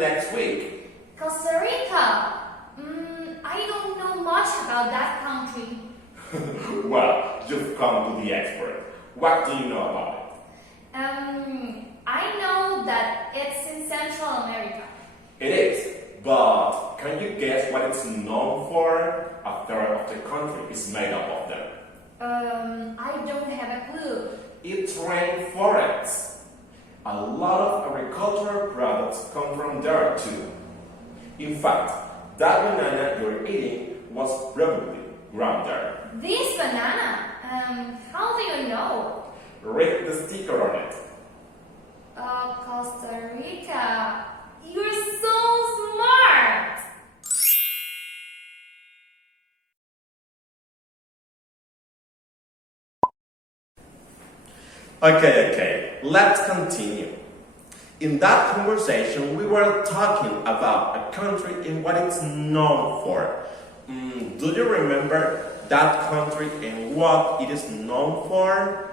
next week? Costa Rica? I don't know much about that country. Well, you've come to the expert. What do you know about it? I know that it's in Central America. It is, but can you guess what it's known for? A third of the country is made up of them. I don't have a clue. It's rainforests. A lot of agricultural products come from there too. In fact, that banana you're eating was probably grown there. This banana? How do you know? Read the sticker on it. Costa Rica. You're so smart! Okay, let's continue. In that conversation, we were talking about a country and what it's known for. Do you remember that country and what it is known for?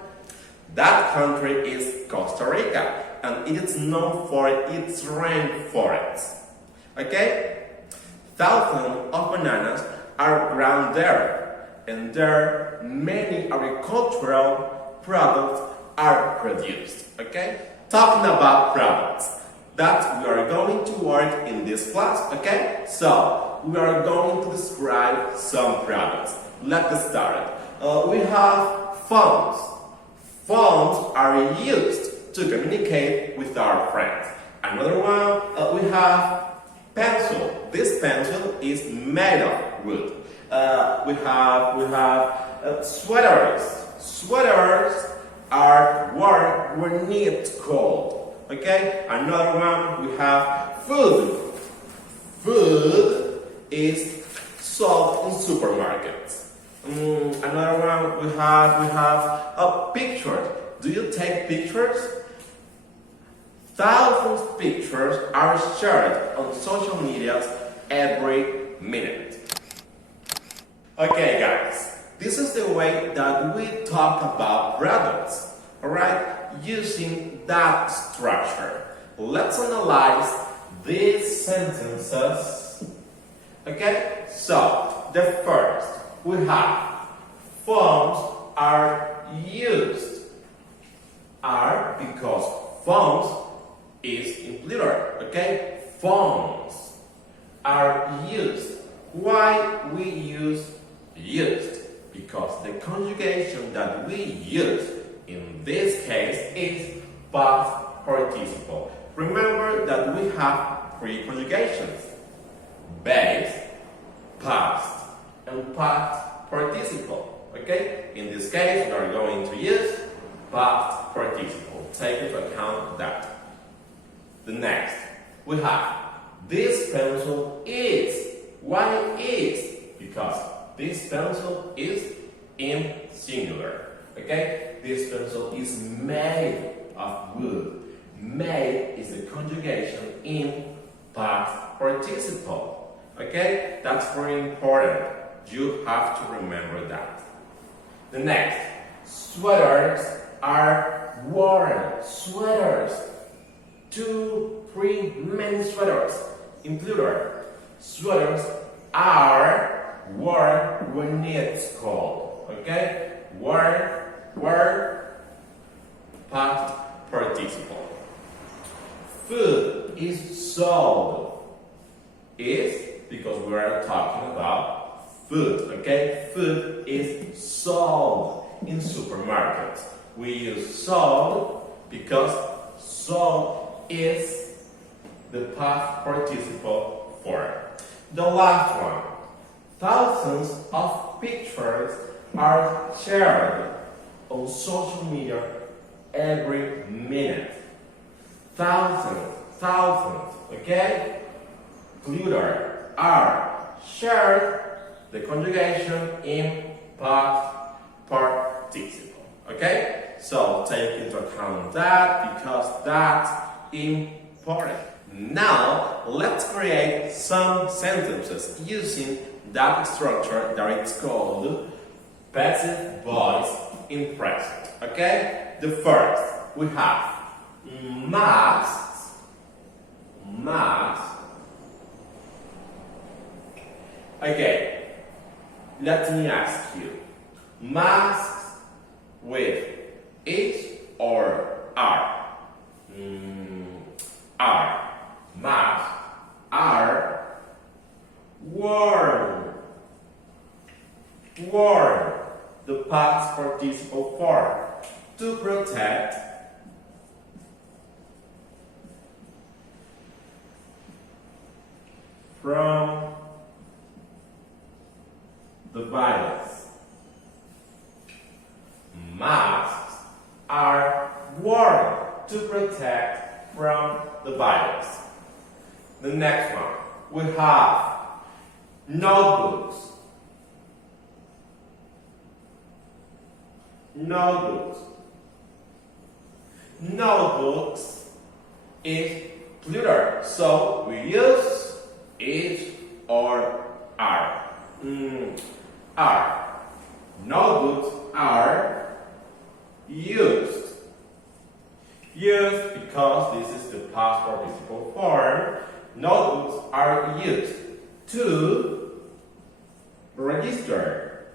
That country is Costa Rica, and it is known for its rainforests. Okay? Thousands of bananas are grown there, and there many agricultural products are produced. Okay? Talking about products, that we are going to work in this class. Okay? So we are going to describe some products. Let's get started. We have phones. Phones are used to communicate with our friends. Another one, we have pencil. This pencil is made of wood. We have sweaters. Sweaters are worn when it's cold. Okay? Another one, we have food. Food is sold in supermarkets. Another one, we have pictures. Do you take pictures? Thousands of pictures are shared on social media every minute. Okay, guys, this is the way that we talk about products, alright? Using that structure. Let's analyze these sentences. Okay, so the first, we have phones are used. Are because phones is in plural. Okay, phones are used. Why we use used? Because the conjugation that we use in this case is past participle. Remember that we have three conjugations: base, past, and past participle. Okay? In this case, we are going to use past participle. Take into account that. The next, we have this pencil is. Why is? Because this pencil is in singular. Okay? This pencil is made of wood. Made is a conjugation in past participle. Okay? That's very important. You have to remember that. The next, sweaters are worn. Sweaters. 2, 3, many sweaters in plural. Sweaters are worn when it's cold. Okay? Worn, past participle. Food is sold. Is because we are talking about food. Okay? Food is sold in supermarkets. We use sold because sold is the past participle for it. The last one. Thousands of pictures are shared on social media every minute. Thousands, okay? Plural are shared, the conjugation in past participle. Okay? So take into account that because that's important. Now let's create some sentences using that structure that it's called passive voice in present. Okay? The first we have masks. Masks. Okay, let me ask you. Masks with H or R? R. Masks are worn. Worn. The past participle form. To protect. From the virus. Masks are worn to protect from the virus. The next one, we have notebooks. Notebooks. Notebooks is plural, so we use H or R. R. Notebooks are used. Used because this is the past participle form. Notebooks are used to register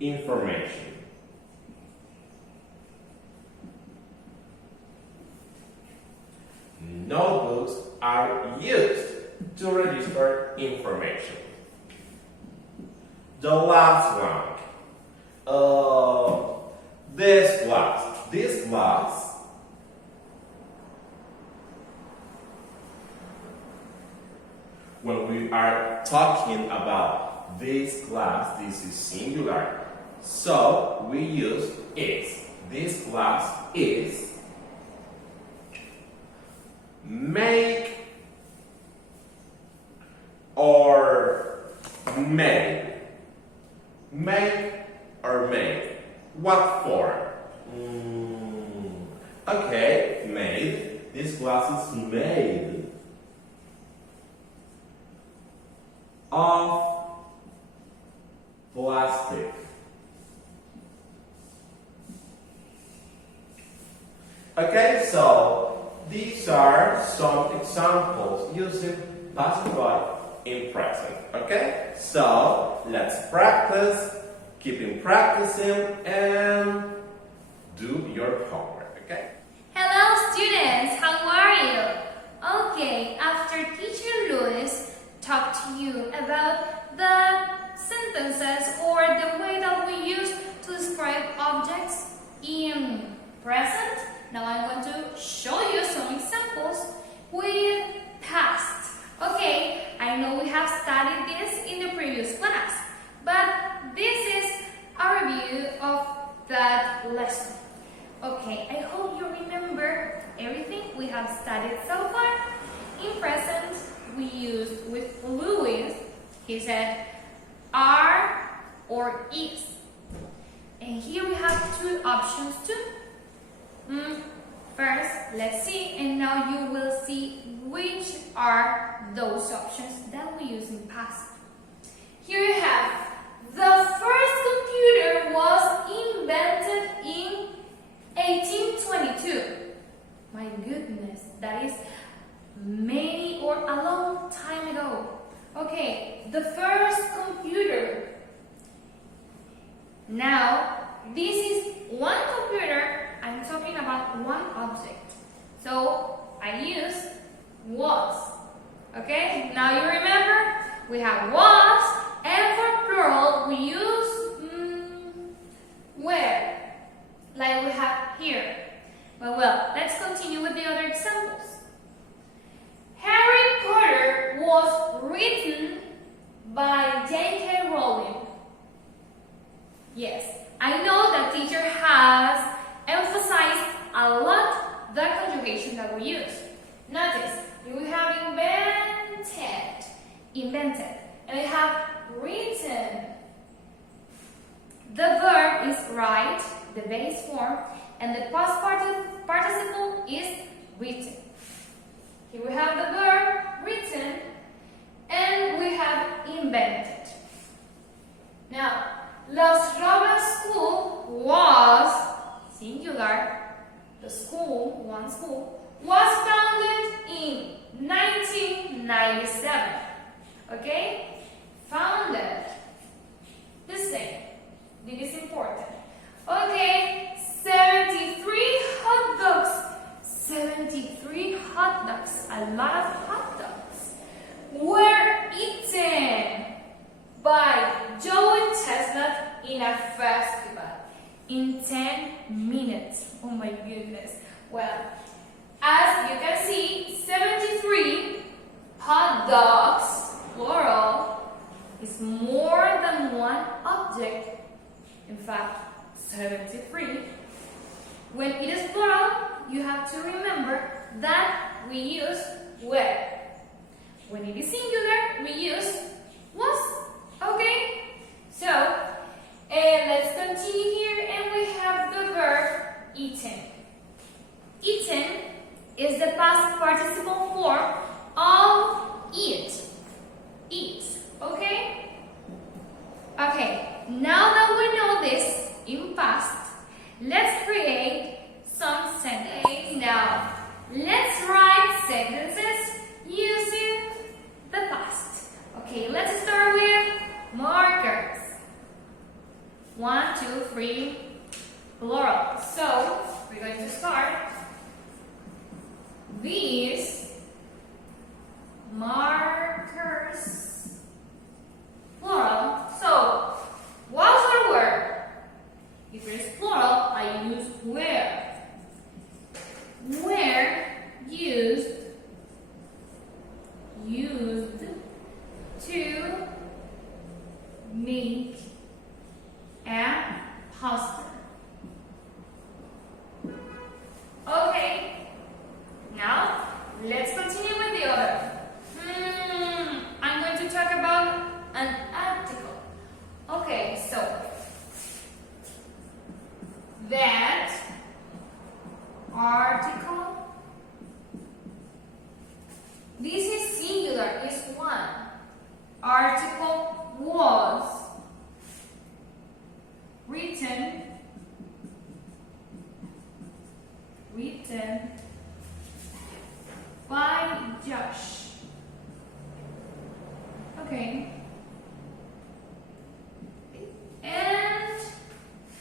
information. Notebooks are used to register information. The last one. This glass. This glass when we are talking about this glass, this is singular. So we use is. This glass is make or made. Make or made. What form? Okay, made. This glass is made of plastic. Okay, so these are some examples using passive voice in present. Okay, so let's practice, keep practicing, and do your homework. Okay. Hello students, how are you? Okay, after teacher Luis talked to you about the sentences or the way that we use to describe objects in present, now I'm going to show you some examples with past. Okay, I know we have studied this in the previous class, but this is a review of that lesson. Okay, I hope you remember everything we have studied so far. In present, we used with Louis, he said are or is. And here we have two options too. First, let's see, and now you will see which are those options that we use in past. Here you have, the first computer was invented in 1822. My goodness, that is many or a long time ago. Okay, the first computer. Now, this is one computer. I'm talking about one object. So, I use was. Okay, now you remember? We have was, and for plural, we use where. Like we have here. Well, let's continue with the other examples. Harry Potter was written by J.K. Rowling. Yes, I know that teacher has emphasized a lot the conjugation that we use. Notice, we have invented, and we have written. The verb is write, the base form, and the past participle is written. Here we have the verb written, and we have invented. Now, Los Robles School was singular. The school, one school, was founded in 1997. Okay? Founded. The same. This is important. Okay, 73 hot dogs. 73 hot dogs. A lot of hot dogs were eaten by Joe and Chestnut in a festival in 10 minutes. Oh my goodness. Well, as you can see, 73 hot dogs, plural, is more than one object. In fact, 73. When it is plural, you have to remember that we use were. When it is singular, we use was. Okay? So, let's continue here, and we have the verb eaten. Eaten is the past participle form of eat. Eat. Okay? Okay, now that we know this in past, let's create some sentences. Now, let's write sentences using the past. Okay, let's start with markers. 1, 2, 3, plural. So, we're going to start. These markers, plural. So, was or were? If it is plural, I use were. Were used to make a poster. Okay, now let's continue with the other. I'm going to talk about an article. Okay, so that article, this is singular, is one. Article was written by Josh. Okay. And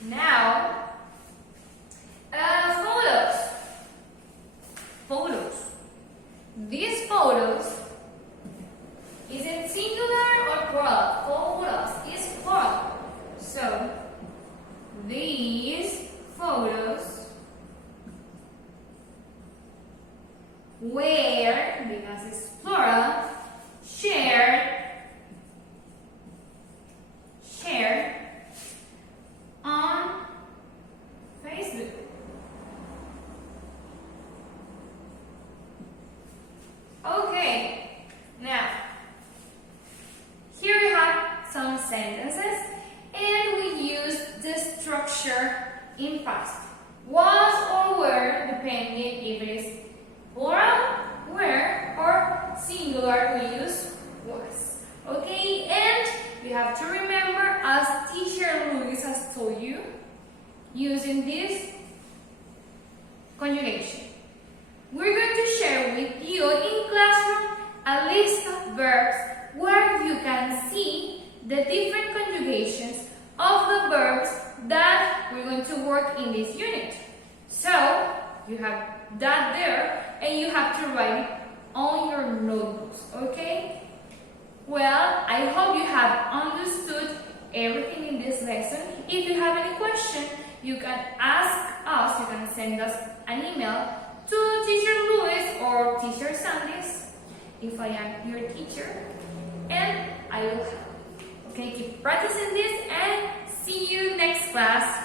now photos. Photos. These photos, is it singular or plural? Photos is plural. So these photos were, because it's plural, shared on Facebook. Okay, now here we have some sentences, and we use the structure in past. Was or were, depending if it is plural, were, or singular, we use was. Okay, and you have to remember, as teacher Luis has told you, using this conjugation. We're going to share with you in classroom a list of verbs where you can see the different conjugations of the verbs that we're going to work in this unit. So, you have that there, and you have to write it on your notebooks, okay? Well, I hope you have understood everything in this lesson. If you have any question, you can ask us, you can send us an email to Teacher Luis or Teacher Sentenes, if I am your teacher, and I will help. Okay, keep practicing this, and see you next class.